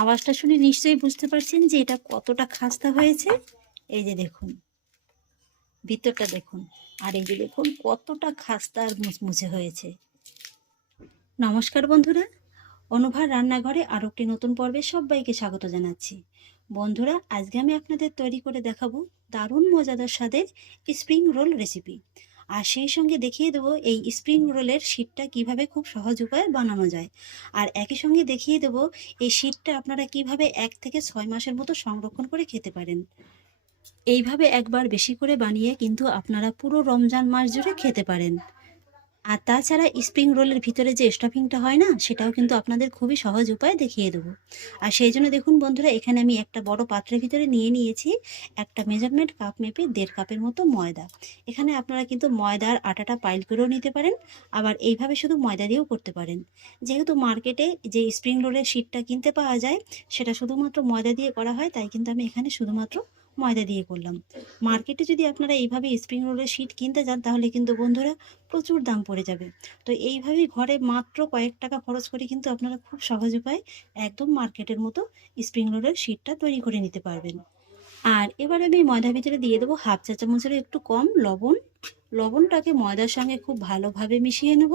আওয়াজটা শুনে নিশ্চয়ই বুঝতে পারছেন যে এটা কতটা খাস্তা হয়েছে। এই যে দেখুন, ভিতরটা দেখুন, আর এই যে দেখুন কতটা খাস্তা আর মুচমুচে হয়েছে। নমস্কার বন্ধুরা অনুভার রান্নাঘরে আরও একটি নতুন পর্বে সবাইকে স্বাগত জানাচ্ছি। বন্ধুরা, আজকে আমি আপনাদের তৈরি করে দেখাবো দারুণ মজাদার স্বাদের স্প্রিং রোল রেসিপি। আর সেই সঙ্গে দেখিয়ে দেবো এই স্প্রিং রোলের শীটটা কীভাবে খুব সহজ উপায়ে বানানো যায়। আর একই সঙ্গে দেখিয়ে দেবো এই শীটটা আপনারা কীভাবে এক থেকে ছয় মাসের মতো সংরক্ষণ করে খেতে পারেন। এইভাবে একবার বেশি করে বানিয়ে কিন্তু আপনারা পুরো রমজান মাস জুড়ে খেতে পারেন। আর তাছাড়া স্প্রিং রোলের ভিতরে যে স্টাফিংটা হয় না, সেটাও কিন্তু আপনাদের খুবই সহজ উপায় দেখিয়ে দেবো। আর সেই জন্য দেখুন বন্ধুরা, এখানে আমি একটা বড় পাত্রের ভিতরে নিয়ে নিয়েছি একটা মেজারমেন্ট কাপ মেপে দেড় কাপের মতো ময়দা। এখানে আপনারা কিন্তু ময়দার আটাটা পাইল করেও নিতে পারেন, আবার এইভাবে শুধু ময়দা দিয়েও করতে পারেন। যেহেতু মার্কেটে যে স্প্রিং রোলের শিটটা কিনতে পাওয়া যায়, সেটা শুধুমাত্র ময়দা দিয়ে করা হয়, তাই কিন্তু আমি এখানে শুধুমাত্র ময়দা দিয়ে করলাম। মার্কেটে যদি আপনারা এইভাবে স্প্রিং রোলের শিট কিনতে যান, তাহলে কিন্তু বন্ধুরা প্রচুর দাম পড়ে যাবে। তো এইভাবেই ঘরে মাত্র কয়েক টাকা খরচ করে কিন্তু আপনারা খুব সহজ উপায় একদম মার্কেটের মতো স্প্রিং রোলের শিটটা তৈরি করে নিতে পারবেন। আর এবার আমি ময়দার ভিতরে দিয়ে দেবো হাফ চা চামচের একটু কম লবণ। লবণটাকে ময়দার সঙ্গে খুব ভালোভাবে মিশিয়ে নেব।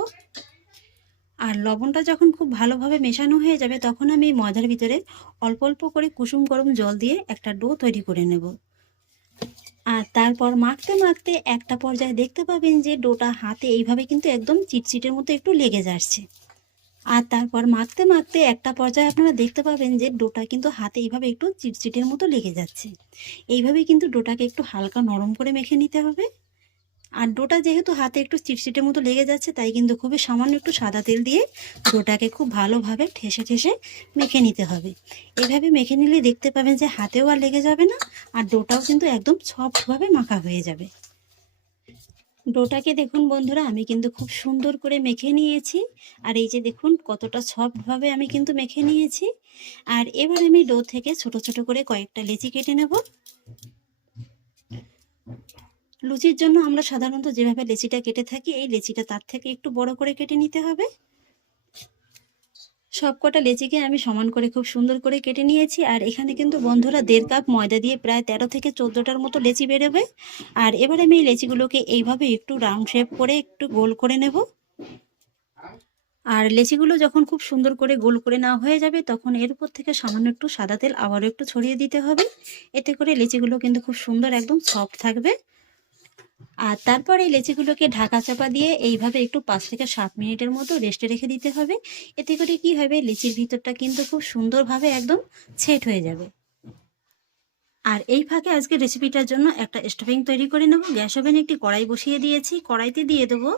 আর লবণটা যখন খুব ভালোভাবে মেশানো হয়ে যাবে, তখন আমি এই ময়দার ভিতরে অল্প অল্প করে কুসুম গরম জল দিয়ে একটা ডো তৈরি করে নেব। আর তারপর মাখতে মাখতে একটা পর্যায়ে দেখতে পাবেন যে ডোটা হাতে এইভাবে কিন্তু একদম চিটচিটের মতো একটু লেগে যাচ্ছে। আর তারপর মাখতে মাখতে একটা পর্যায়ে আপনারা দেখতে পাবেন যে ডোটা কিন্তু হাতে এইভাবে একটু চিটচিটের মতো লেগে যাচ্ছে। এইভাবে কিন্তু ডোটাকে একটু হালকা নরম করে মেখে নিতে হবে। আর ডোটা যেহেতু হাতে একটু চিটচিটের মতো লেগে যাচ্ছে, তাই কিন্তু খুবই সামান্য একটু সাদা তেল দিয়ে ডোটাকে খুব ভালোভাবে ঠেসে ঠেসে মেখে নিতে হবে। এভাবে মেখে নিলে দেখতে পাবেন যে হাতেও আর লেগে যাবে না, আর ডোটাও কিন্তু একদম সফটভাবে মাখা হয়ে যাবে। ডোটাকে দেখুন বন্ধুরা, আমি কিন্তু খুব সুন্দর করে মেখে নিয়েছি, আর এই যে দেখুন কতটা সফটভাবে আমি কিন্তু মেখে নিয়েছি। আর এবার আমি ডো থেকে ছোট ছোট করে কয়েকটা লেচি কেটে নেব। লুচির জন্য আমরা সাধারণত যেভাবে লেচিটা কেটে থাকি, এই লেচিটা তার থেকে একটু বড় করে কেটে নিতে হবে। সব কটা লেচিকে আমি সমান করে খুব সুন্দর করে কেটে নিয়েছি। আর এখানে কিন্তু বন্ধুরা দেড় কাপ ময়দা দিয়ে প্রায় তেরো থেকে চোদ্দোটার মতো লেচি বেরোবে। আর এবার আমি এই লেচিগুলোকে এইভাবে একটু রাউন্ড শেপ করে একটু গোল করে নেব। আর লেচিগুলো যখন খুব সুন্দর করে গোল করে নেওয়া হয়ে যাবে, তখন এর উপর থেকে সামান্য একটু সাদা তেল আবারও একটু ছড়িয়ে দিতে হবে। এতে করে লেচিগুলো কিন্তু খুব সুন্দর একদম সফট থাকবে। আর তারপর এই লেচিগুলোকে ঢাকা চাপা দিয়ে এইভাবে একটু পাঁচ থেকে সাত মিনিটের মতো রেস্টে রেখে দিতে হবে। এতে করে কি হবে, লিচির ভিতরটা কিন্তু খুব সুন্দরভাবে একদম সেট হয়ে যাবে। আর এই ফাঁকে আজকে রেসিপিটার জন্য একটা স্টোভিং তৈরি করে নেব। গ্যাস ওভেনে একটি কড়াই বসিয়ে দিয়েছি। কড়াইতে দিয়ে দেবো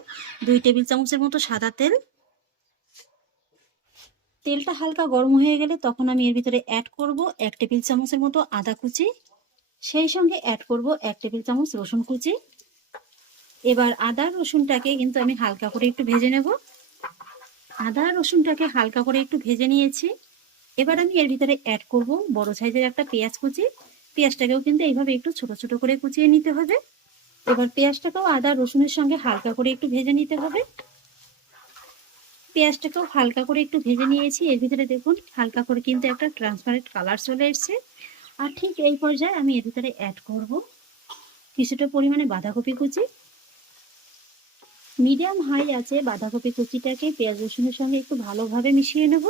দুই টেবিল চামচের মতো সাদা তেল। তেলটা হালকা গরম হয়ে গেলে তখন আমি এর ভিতরে অ্যাড করব এক টেবিল চামচের মতো আদা কুচি। সেই সঙ্গে অ্যাড করব এক টেবিল চামচ রসুন কুচি। এবার আদা, রসুনটাকে কিন্তু আমি হালকা করে একটু ভেজে নেব। আদা, রসুনটাকে হালকা করে একটু ভেজে নিয়েছি। এবার আমি এর ভিতরে অ্যাড করব বড় সাইজের একটা পেঁয়াজ কুচি। পেঁয়াজটাকেও কিন্তু এইভাবে একটু ছোট ছোট করে কুচিয়ে নিতে হবে। এবার পেঁয়াজটাকেও আদা, রসুনের সঙ্গে হালকা করে একটু ভেজে নিতে হবে। পেঁয়াজটাকেও হালকা করে একটু ভেজে নিয়েছি। এর ভিতরে দেখুন, হালকা করে কিন্তু একটা ট্রান্সপারেন্ট কালার চলে এসছে। আর ঠিক এই পর্যায়ে আমি এর ভিতরে অ্যাড করব কিছুটা পরিমাণে বাঁধাকপি কুচি। মিডিয়াম হাই আছে বাঁধাকপি কুচিটাকে পেঁয়াজ রসুনের সঙ্গে একটু ভালোভাবে মিশিয়ে নেব।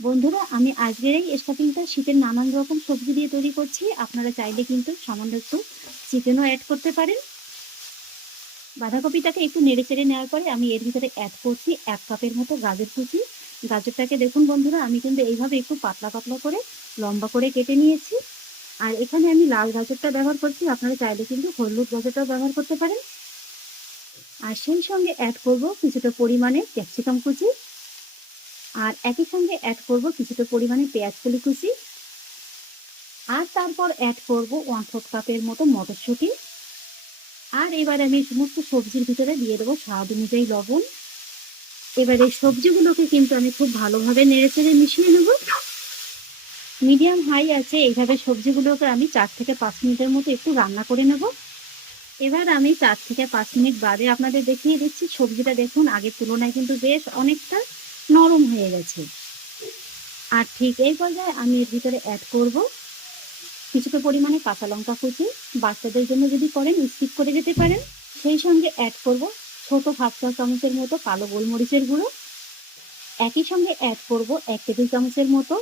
বন্ধুরা, আমি আজকের এই স্টাফিংটা শীতের নানান রকম সবজি দিয়ে তৈরি করছি। আপনারা চাইলে কিন্তু সামান্য একটু চিকেনও অ্যাড করতে পারেন। বাঁধাকপিটাকে একটু নেড়ে চেড়ে নেওয়ার পরে আমি এর ভিতরে অ্যাড করছি এক কাপের মতো গাজর কুচি। গাজরটাকে দেখুন বন্ধুরা, আমি কিন্তু এইভাবে একটু পাতলা পাতলা করে লম্বা করে কেটে নিয়েছি। আর এখানে আমি লাল গাজরটা ব্যবহার করছি। আপনারা চাইলে কিন্তু হলুদ গাজরটাও ব্যবহার করতে পারেন। আর সেই সঙ্গে অ্যাড করব কিছুটা পরিমাণে ক্যাপসিকাম কুচি। আর একই সঙ্গে অ্যাড করব কিছুটা পরিমাণে পেঁয়াজ কলি কুচি। আর তারপর অ্যাড করব ওয়ান ফোর্থ কাপের মতো মটরশুঁটি। আর এবার আমি সমস্ত সবজির ভিতরে দিয়ে দেবো স্বাদ অনুযায়ী লবণ। এবার এই সবজিগুলোকে কিন্তু আমি খুব ভালোভাবে নেড়ে চেড়ে মিশিয়ে নেব। মিডিয়াম হাই আছে, এইভাবে সবজিগুলোকে আমি চার থেকে পাঁচ মিনিটের মতো একটু রান্না করে নেব। এবার আমি চার থেকে পাঁচ মিনিট বাদে আপনাদের দেখিয়ে দিচ্ছি। সবজিটা দেখুন, আগের তুলনায় কিন্তু বেশ অনেকটা নরম হয়ে গেছে। আর ঠিক এই পর্যায়ে আমি এর ভিতরে অ্যাড করব কিছুটা পরিমাণে কাঁচা লঙ্কা কুচি। বাচ্চাদের জন্য যদি করেন স্কিপ করে যেতে পারেন। সেই সঙ্গে অ্যাড করব ছোট হাফ চা চামচের মতো কালো গোলমরিচের গুঁড়ো। একই সঙ্গে অ্যাড করব এক টেবিল চামচের মতো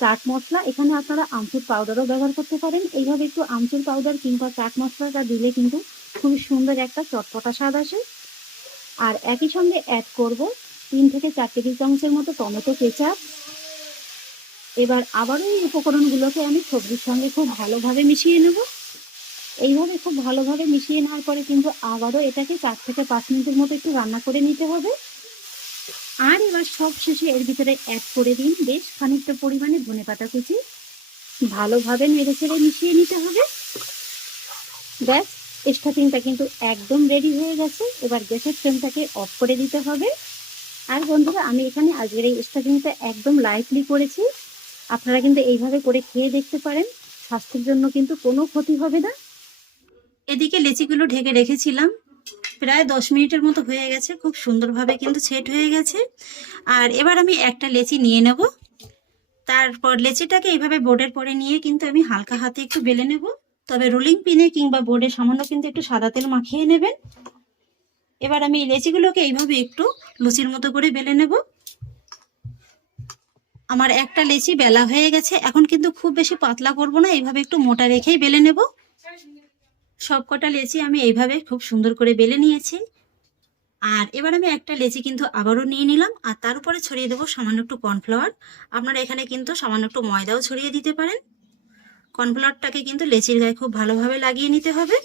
চাট মশলা, এখানে আপনারা আমচুর পাউডারও ব্যবহার করতে পারেন। এইভাবে একটু আমচুর পাউডার কিংবা চাট মশলাটা দিলে কিন্তু খুবই সুন্দর একটা চটপটা স্বাদ আসে। আর একই সঙ্গে অ্যাড করব তিন থেকে চার টেবিল চামচের মতো টমেটো কেচাপ এবার আবারও এই উপকরণগুলোকে আমি সবজির সঙ্গে খুব ভালোভাবে মিশিয়ে নেব। এইভাবে খুব ভালোভাবে মিশিয়ে নেওয়ার পরে কিন্তু আবারও এটাকে চার থেকে পাঁচ মিনিটের মতো একটু রান্না করে নিতে হবে। আর এবার সব শেষে এর ভিতরে অ্যাড করে দিন। বেশ খানিকটা পরিমাণে ধনে পাতা কুচি। ভালোভাবে নেড়ে ছেড়ে মিশিয়ে নিতে হবে। ব্যাস স্টাফিংটা কিন্তু একদম রেডি হয়ে গেছে। এবার গ্যাসের ফ্লেমটাকে অফ করে দিতে হবে। আর বন্ধুরা, আমি এখানে আজকের এই স্টাফিংটা একদম লাইটলি করেছি। আপনারা কিন্তু এইভাবে করে খেয়ে দেখতে পারেন। স্বাস্থ্যের জন্য কিন্তু কোনো ক্ষতি হবে না। এদিকে লেচিগুলো ঢেকে রেখেছিলাম। প্রায় দশ মিনিটের মতো হয়ে গেছে, খুব সুন্দরভাবে কিন্তু সেট হয়ে গেছে। আর এবার আমি একটা লেচি নিয়ে নেব। তারপর লেচিটাকে এইভাবে বোর্ডের পরে নিয়ে কিন্তু আমি হালকা হাতে একটু বেলে নেব। তবে রোলিং পিনে কিংবা বোর্ডে সামান্য কিন্তু একটু সাদা তেল মাখিয়ে নেবেন। এবার আমি লেচিগুলোকে এইভাবে একটু লুচির মতো করে বেলে নেব। আমার একটা লেচি বেলা হয়ে গেছে, এখন কিন্তু খুব বেশি পাতলা করব না, এইভাবে একটু মোটা রেখেই বেলে নেব। সব কটা লেচি আমি এইভাবে খুব সুন্দর করে বেলে নিয়েছি। আর এবার আমি একটা লেচি কিন্তু আবারও নিয়ে নিলাম, আর তার উপরে ছড়িয়ে দেবো সামান্য একটু কর্নফ্লাওয়ার। আপনারা এখানে কিন্তু সামান্য একটু ময়দাও ছড়িয়ে দিতে পারেন। কর্নফ্লাওয়ারটাকে কিন্তু লেচির গায়ে খুব ভালোভাবে লাগিয়ে নিতে হবে।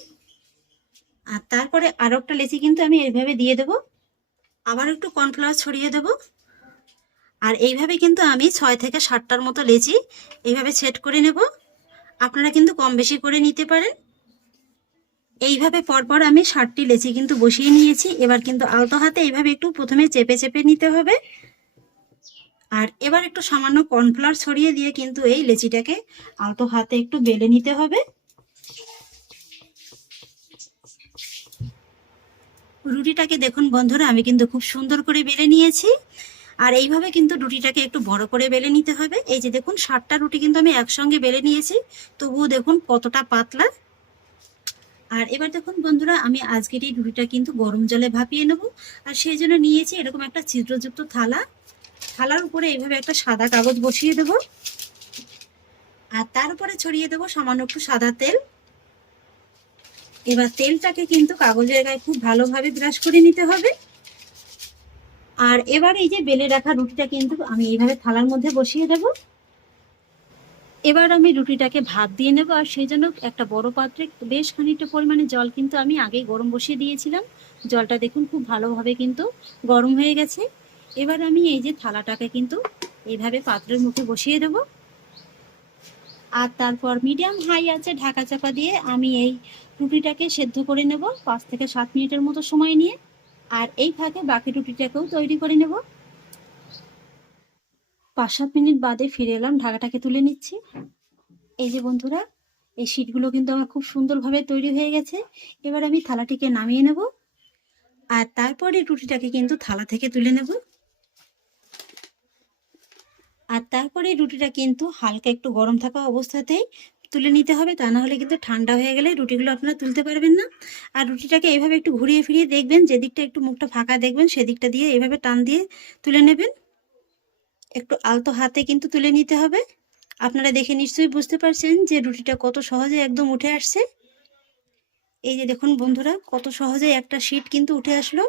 আর তারপরে আরও একটা লেচি কিন্তু আমি এইভাবে দিয়ে দেবো। আবার একটু কর্নফ্লাওয়ার ছড়িয়ে দেবো। আর এইভাবে কিন্তু আমি ছয় থেকে সাতটার মতো লেচি এইভাবে সেট করে নেব। আপনারা কিন্তু কম বেশি করে নিতে পারেন। এইভাবে পরপর আমি ষাটটি লেচি কিন্তু বসিয়ে নিয়েছি। এবার কিন্তু আলতো হাতে এইভাবে একটু প্রথমে চেপে চেপে নিতে হবে। আর এবার একটু সামান্য কর্নফ্লাওয়ার ছড়িয়ে দিয়ে কিন্তু এই লেচিটাকে আলতো হাতে একটু বেলে নিতে হবে। রুটিটাকে দেখুন বন্ধুরা, আমি কিন্তু খুব সুন্দর করে বেলে নিয়েছি। আর এইভাবে কিন্তু রুটিটাকে একটু বড় করে বেলে নিতে হবে। এই যে দেখুন, ষাটটা রুটি কিন্তু আমি একসঙ্গে বেলে নিয়েছি। তবুও দেখুন কতটা পাতলা। আর এবার দেখুন বন্ধুরা, আমি আজকের এই রুটিটা কিন্তু গরম জলে ভাপিয়ে নেব। আর সেই জন্য নিয়েছি এরকম একটা ছিদ্রযুক্ত থালা। থালার উপরে এইভাবে একটা সাদা কাগজ বসিয়ে দেব। আর তার উপরে ছড়িয়ে দেব সামান্য একটু সাদা তেল। এবার তেলটাকে কিন্তু কাগজের গায়ে খুব ভালোভাবে ব্রাশ করে নিতে হবে। আর এবার এই যে বেলে রাখা রুটিটা কিন্তু আমি এইভাবে থালার মধ্যে বসিয়ে দেব। এবার আমি রুটিটাকে ভাত দিয়ে নেব, আর সেই জন্য একটা বড় পাত্রে বেশ খানিকটা পরিমাণে জল কিন্তু আমি আগেই গরম বসিয়ে দিয়েছিলাম। জলটা দেখুন খুব ভালোভাবে কিন্তু গরম হয়ে গেছে। এবার আমি এই যে থালাটাকে কিন্তু এইভাবে পাত্রের মুখে বসিয়ে দেব। আর তারপর মিডিয়াম হাই আছে ঢাকা চাপা দিয়ে আমি এই রুটিটাকে সেদ্ধ করে নেব পাঁচ থেকে সাত মিনিটের মতো সময় নিয়ে। আর এই ফাঁকে বাকি রুটিটাকেও তৈরি করে নেব। পাঁচ সাত মিনিট বাদে ফিরে এলাম, ঢাকাটাকে তুলে নিচ্ছি। এই যে বন্ধুরা, এই শিটগুলো কিন্তু আমার খুব সুন্দরভাবে তৈরি হয়ে গেছে। এবার আমি থালাটিকে নামিয়ে নেব, আর তারপরে রুটিটাকে কিন্তু থালা থেকে তুলে নেব। আর তারপরে রুটিটা কিন্তু হালকা একটু গরম থাকা অবস্থাতেই তুলে নিতে হবে, তা না হলে কিন্তু ঠান্ডা হয়ে গেলে রুটিগুলো আপনারা তুলতে পারবেন না। আর রুটিটাকে এইভাবে একটু ঘুরিয়ে ফিরিয়ে দেখবেন, যেদিকটা একটু মুখটা ফাঁকা দেখবেন, সেদিকটা দিয়ে এইভাবে টান দিয়ে তুলে নেবেন। একটু আলতো হাতে কিন্তু তুলে নিতে হবে। আপনারা দেখে নিশ্চয়ই বুঝতে পারছেন যে রুটিটা কত সহজে একদম উঠে আসছে। এই যে দেখুন বন্ধুরা, কত সহজে একটা শিট কিন্তু উঠে আসলো।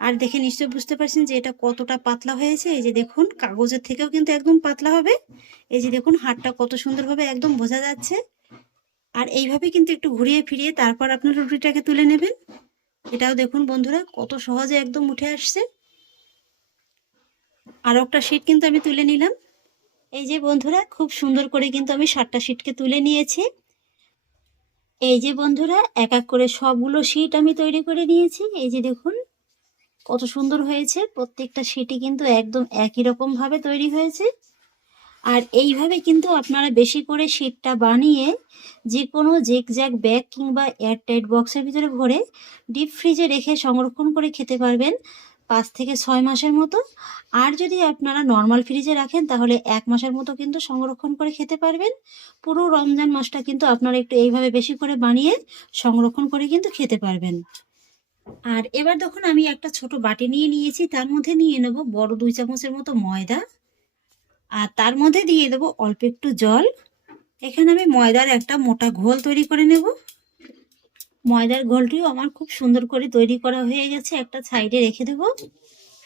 আর দেখে নিশ্চয়ই বুঝতে পারছেন যে এটা কতটা পাতলা হয়েছে। এই যে দেখুন, কাগজের থেকেও কিন্তু একদম পাতলা হবে। এই যে দেখুন হাড়টা কত সুন্দরভাবে একদম বোঝা যাচ্ছে। আর এইভাবে কিন্তু একটু ঘুরিয়ে ফিরিয়ে তারপর আপনার রুটিটাকে তুলে নেবেন। এটাও দেখুন বন্ধুরা, কত সহজে একদম উঠে আসছে। আরও একটা শিট কিন্তু আমি তুলে নিলাম। এই যে বন্ধুরা, খুব সুন্দর করে কিন্তু আমি সাতটা শিটকে তুলে নিয়েছি। এই যে বন্ধুরা, এক এক করে সবগুলো শিট আমি তৈরি করে নিয়েছি। এই যে দেখুন, কত সুন্দর হয়েছে। প্রত্যেকটা শিটই কিন্তু একদম একই রকম ভাবে তৈরি হয়েছে। আর এইভাবে কিন্তু আপনারা বেশি করে শিটটা বানিয়ে যে কোনো জেক জ্যাক ব্যাগ কিংবা এয়ারটাইট বক্সের ভিতরে ভরে ডিপ ফ্রিজে রেখে সংরক্ষণ করে খেতে পারবেন। পাঁচ থেকে ছয় মাসের মতো। আর যদি আপনারা নর্মাল ফ্রিজে রাখেন, তাহলে এক মাসের মতো কিন্তু সংরক্ষণ করে খেতে পারবেন। পুরো রমজান মাসটা কিন্তু আপনারা একটু এইভাবে বেশি করে বানিয়ে সংরক্ষণ করে কিন্তু খেতে পারবেন। আর এবার দেখুন, আমি একটা ছোট বাটি নিয়ে নিয়েছি। তার মধ্যে নিয়ে নেব বড় দুই চামচের মতো ময়দা। আর তার মধ্যে দিয়ে দেবো অল্প একটু জল। এখানে আমি ময়দার একটা মোটা ঘোল তৈরি করে নেব। ময়দার গোলটিও আমার খুব সুন্দর করে তৈরি করা হয়ে গেছে, একটা সাইডে রেখে দেব।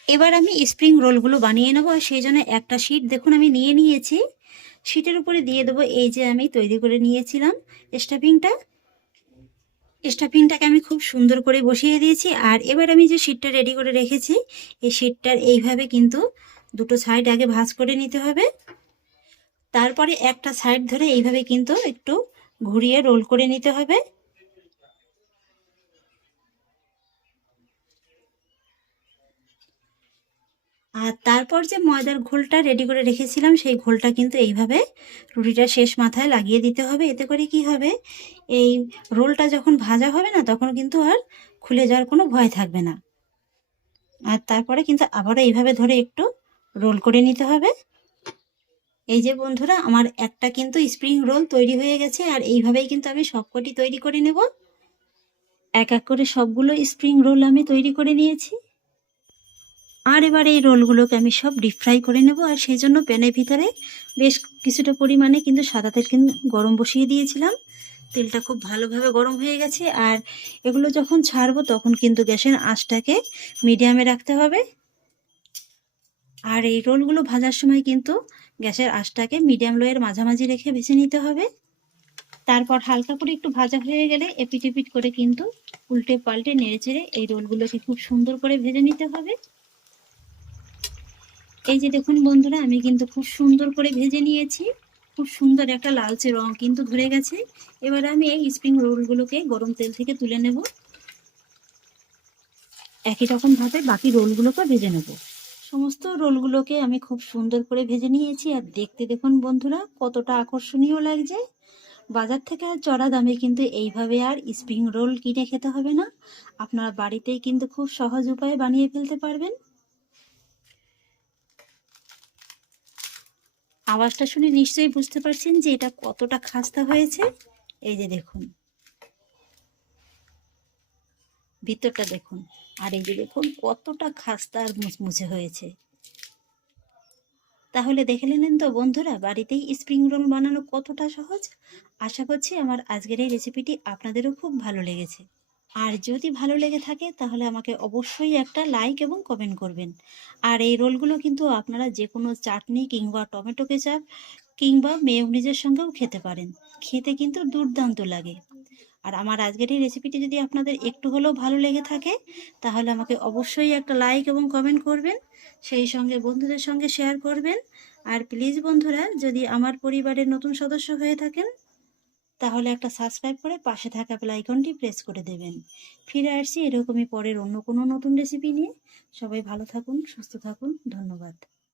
এবার আমি স্প্রিং রোলগুলো বানিয়ে নেব, আর সেই জন্য একটা শিট দেখুন আমি নিয়ে নিয়েছি। শিটের উপরে দিয়ে দেবো, এই যে আমি তৈরি করে নিয়েছিলাম স্টাফিংটা। স্টাফিংটাকে আমি খুব সুন্দর করে বসিয়ে দিয়েছি, আর এবার আমি যে শিটটা রেডি করে রেখেছি, এই শিটটার এইভাবে কিন্তু দুটো সাইড আগে ভাঁজ করে নিতে হবে। তারপরে একটা সাইড ধরে এইভাবে কিন্তু একটু ঘুরিয়ে রোল করে নিতে হবে। আর তারপর যে ময়দার ঘোলটা রেডি করে রেখেছিলাম, সেই ঘোলটা কিন্তু এইভাবে রুটিটা শেষ মাথায় লাগিয়ে দিতে হবে। এতে করে কি হবে? এই রোলটা যখন ভাজা হবে না, তখন কিন্তু আর খুলে যাওয়ার কোনো ভয় থাকবে না। আর তারপরে কিন্তু আবারও এইভাবে ধরে একটু রোল করে নিতে হবে। এই যে বন্ধুরা, আমার একটা কিন্তু স্প্রিং রোল তৈরি হয়ে গেছে, আর এইভাবেই কিন্তু আমি সবকটি তৈরি করে নেব। এক এক করে সবগুলো স্প্রিং রোল আমি তৈরি করে নিয়েছি। আর এবার এই রোলগুলোকে আমি সব ডিপ ফ্রাই করে নেব, আর সেই জন্য প্যানের ভিতরে বেশ কিছুটা পরিমাণে কিন্তু সাদা তেল কিন্তু গরম বসিয়ে দিয়েছিলাম। তেলটা খুব ভালোভাবে গরম হয়ে গেছে, আর এগুলো যখন ছাড়বো তখন কিন্তু গ্যাসের আঁচটাকে মিডিয়ামে রাখতে হবে। আর এই রোলগুলো ভাজার সময় কিন্তু গ্যাসের আঁচটাকে মিডিয়াম লোয়ের মাঝামাঝি রেখে ভেজে নিতে হবে। তারপর হালকা করে একটু ভাজা হয়ে গেলে এপিট এপিট করে কিন্তু উল্টে পাল্টে নেড়ে চেড়ে এই রোলগুলোকে খুব সুন্দর করে ভেজে নিতে হবে। এই যে দেখুন বন্ধুরা, আমি কিন্তু খুব সুন্দর করে ভেজে নিয়েছি। খুব সুন্দর একটা লালচে রং কিন্তু ধরে গেছে। এবার আমি এই স্প্রিং রোলগুলোকে গরম তেল থেকে তুলে নেব। একই রকম ভাবে বাকি রোলগুলোকে ভেজে নেব। সমস্ত রোলগুলোকে আমি খুব সুন্দর করে ভেজে নিয়েছি। আর দেখতে দেখুন বন্ধুরা, কতটা আকর্ষণীয় লাগছে। বাজার থেকে চড়া দামে কিন্তু এইভাবে আর স্প্রিং রোল কিনে খেতে হবে না। আপনারা বাড়িতেই কিন্তু খুব সহজ উপায়ে বানিয়ে ফেলতে পারবেন। আওয়াজটা শুনে নিশ্চয়ই বুঝতে পারছেন যে এটা কতটা খাস্তা হয়েছে। এই যে দেখুন। ভিতরটা দেখুন। আর এই যে দেখুন, কতটা খাস্তা আর মুচমুচে হয়েছে। তাহলে দেখে নিলেন তো বন্ধুরা, বাড়িতেই স্প্রিং রোল বানানো কতটা সহজ? আশা করছি আমার আজকের এই রেসিপিটি আপনাদেরও খুব ভালো লেগেছে। আর যদি ভালো লেগে থাকে, তাহলে আমাকে অবশ্যই একটা লাইক এবং কমেন্ট করবেন। আর এই রোলগুলো কিন্তু আপনারা যে কোনো চাটনি কিংবা টমেটো কেচাপ কিংবা মেয়নিজের সঙ্গেও খেতে পারেন। খেতে কিন্তু দুর্দান্ত লাগে। আর আমার আজকের এই রেসিপিটি যদি আপনাদের একটু হলেও ভালো লেগে থাকে, তাহলে আমাকে অবশ্যই একটা লাইক এবং কমেন্ট করবেন। সেই সঙ্গে বন্ধুদের সঙ্গে শেয়ার করবেন। আর প্লিজ বন্ধুরা, যদি আমার পরিবারের নতুন সদস্য হয়ে থাকেন তাহলে একটা সাবস্ক্রাইব করে পাশে থাকা আইকনটি প্রেস করে দেবেন। ফিরে আসছি এরকমই পরের অন্য কোনো নতুন রেসিপি নিয়ে। সবাই ভালো থাকুন, সুস্থ থাকুন, ধন্যবাদ।